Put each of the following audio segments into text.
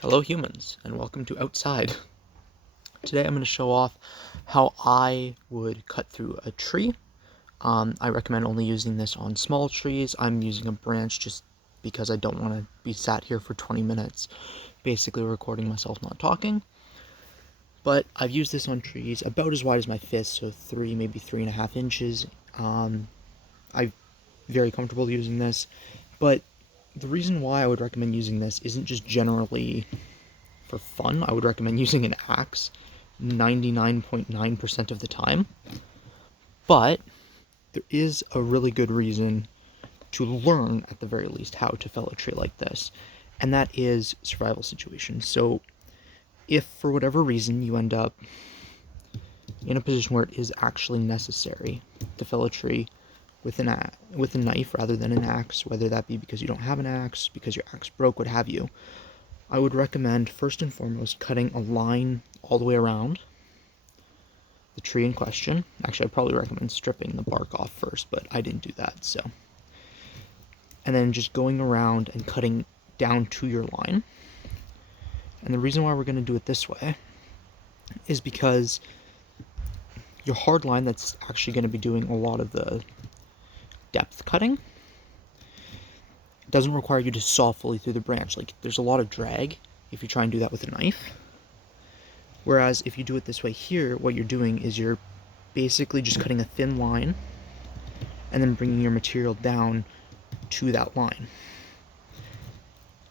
Hello humans, and welcome to Outside. Today I'm going to show off how I would cut through a tree. I recommend only using this on small trees. I'm using a branch just because I don't want to be sat here for 20 minutes basically recording myself not talking. But I've used this on trees about as wide as my fist, so 3, maybe 3.5 inches. I'm very comfortable using this, but the reason why I would recommend using this isn't just generally for fun. I would recommend using an axe 99.9% of the time. But there is a really good reason to learn, at the very least, how to fell a tree like this, and that is survival situations. So, if for whatever reason you end up in a position where it is actually necessary to fell a tree with a knife rather than an axe, whether that be because you don't have an axe, because your axe broke, what have you, I would recommend first and foremost cutting a line all the way around the tree in question. Actually, I'd probably recommend stripping the bark off first, but I didn't do that, so. And then just going around and cutting down to your line. And the reason why we're going to do it this way is because your hard line that's actually going to be doing a lot of the depth cutting doesn't require you to saw fully through the branch. Like, there's a lot of drag if you try and do that with a knife. Whereas if you do it this way here, what you're doing is you're basically just cutting a thin line and then bringing your material down to that line.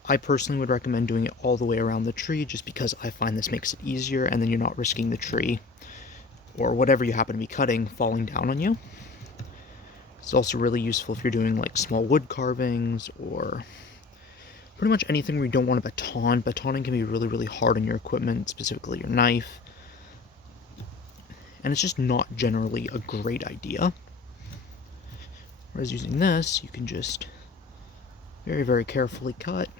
I personally would recommend doing it all the way around the tree just because I find this makes it easier, and then you're not risking the tree or whatever you happen to be cutting falling down on you. It's also really useful if you're doing like small wood carvings or pretty much anything where you don't want to baton. Batoning can be really, really hard on your equipment, specifically your knife. And it's just not generally a great idea. Whereas using this, you can just very, very carefully cut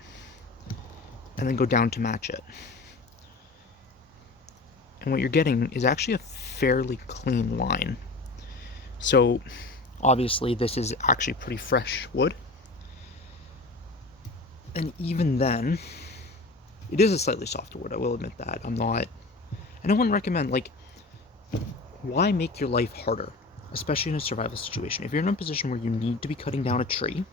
and then go down to match it. And what you're getting is actually a fairly clean line. So obviously this is actually pretty fresh wood. And even then, it is a slightly softer wood, I will admit that. And I wouldn't recommend, like, why make your life harder, especially in a survival situation? If you're in a position where you need to be cutting down a tree,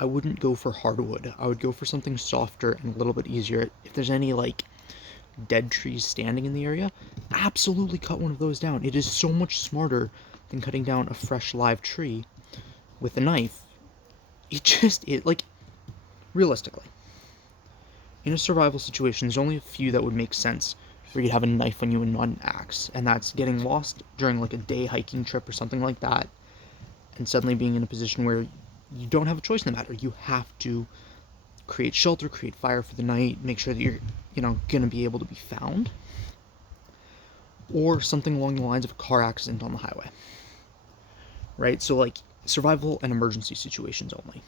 I wouldn't go for hardwood. I would go for something softer and a little bit easier. If there's any, like, dead trees standing in the area, absolutely cut one of those down. It is so much smarter than cutting down a fresh live tree with a knife. Like, realistically, in a survival situation, there's only a few that would make sense for you to have a knife on you and not an axe, and that's getting lost during like a day hiking trip or something like that, and suddenly being in a position where you don't have a choice in the matter. You have to create shelter, create fire for the night, make sure that you're, gonna be able to be found, or something along the lines of a car accident on the highway, right? So like survival and emergency situations only.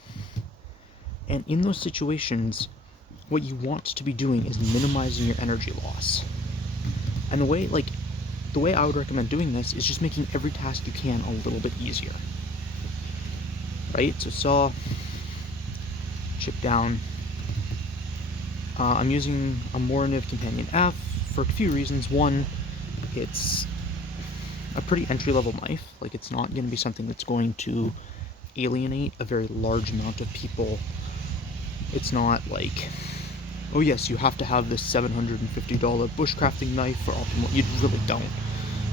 And in those situations, what you want to be doing is minimizing your energy loss. And the way I would recommend doing this is just making every task you can a little bit easier. Right? So saw, chip down. I'm using a Morativ Companion F for a few reasons. One, it's a pretty entry-level knife. Like, it's not going to be something that's going to alienate a very large amount of people. It's not like, oh yes, you have to have this $750 bushcrafting knife for optimal. You really don't.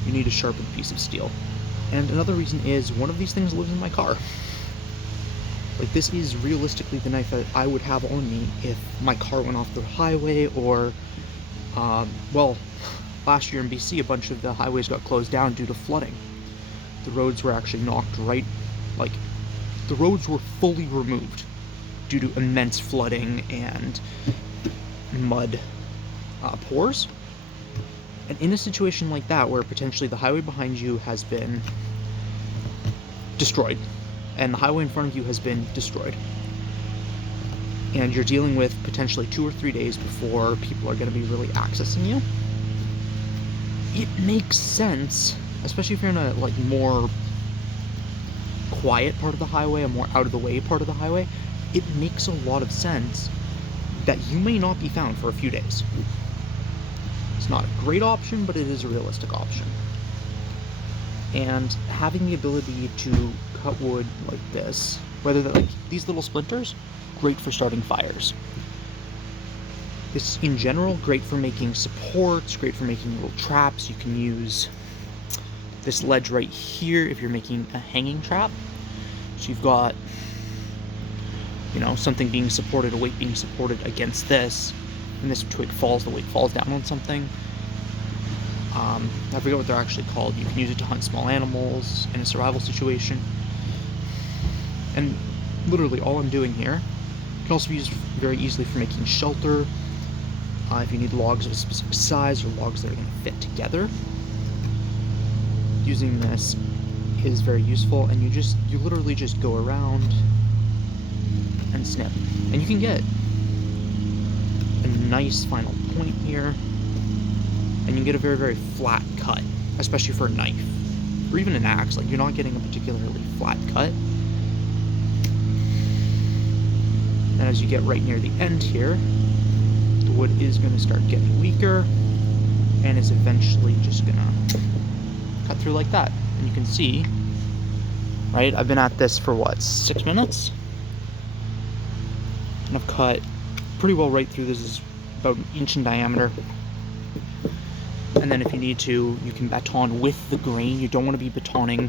You need a sharpened piece of steel. And another reason is one of these things lives in my car. Like, this is realistically the knife that I would have on me if my car went off the highway, or, last year in BC, a bunch of the highways got closed down due to flooding. The roads were actually the roads were fully removed due to immense flooding and mud pours. And in a situation like that, where potentially the highway behind you has been destroyed, and the highway in front of you has been destroyed, and you're dealing with potentially 2 or 3 days before people are going to be really accessing you, it makes sense, especially if you're in a more quiet part of the highway, a more out of the way part of the highway, it makes a lot of sense that you may not be found for a few days. It's not a great option, but it is a realistic option. And having the ability to cut wood like this, whether they're like these little splinters, great for starting fires. It's in general great for making supports, great for making little traps. You can use this ledge right here if you're making a hanging trap. So you've got, you know, something being supported, a weight being supported against this, and this twig falls, the weight falls down on something. I forget what they're actually called. You can use it to hunt small animals in a survival situation. And literally all I'm doing here can also be used very easily for making shelter. If you need logs of a specific size or logs that are going to fit together, using this is very useful. And you literally just go around and snip, and you can get a nice final point here, and you can get a very, very flat cut, especially for a knife or even an axe. Like, you're not getting a particularly flat cut. And as you get right near the end here, the wood is going to start getting weaker, and it's eventually just going to cut through like that. And you can see, right, I've been at this for what, 6 minutes? And I've cut pretty well right through. This is about 1 inch in diameter. And then if you need to, you can baton with the grain. You don't want to be batoning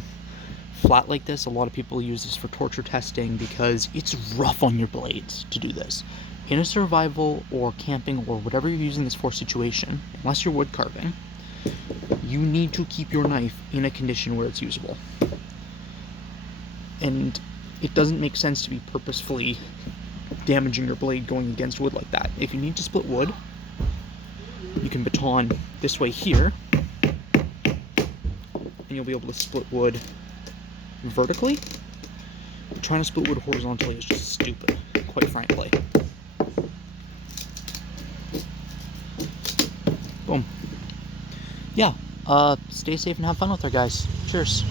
flat like this. A lot of people use this for torture testing because it's rough on your blades to do this. In a survival or camping or whatever you're using this for situation, unless you're wood carving, you need to keep your knife in a condition where it's usable. And it doesn't make sense to be purposefully damaging your blade going against wood like that. If you need to split wood, you can baton this way here, and you'll be able to split wood vertically. Trying to split wood horizontally is just stupid, quite frankly. Boom. Yeah, stay safe and have fun with her, guys. Cheers.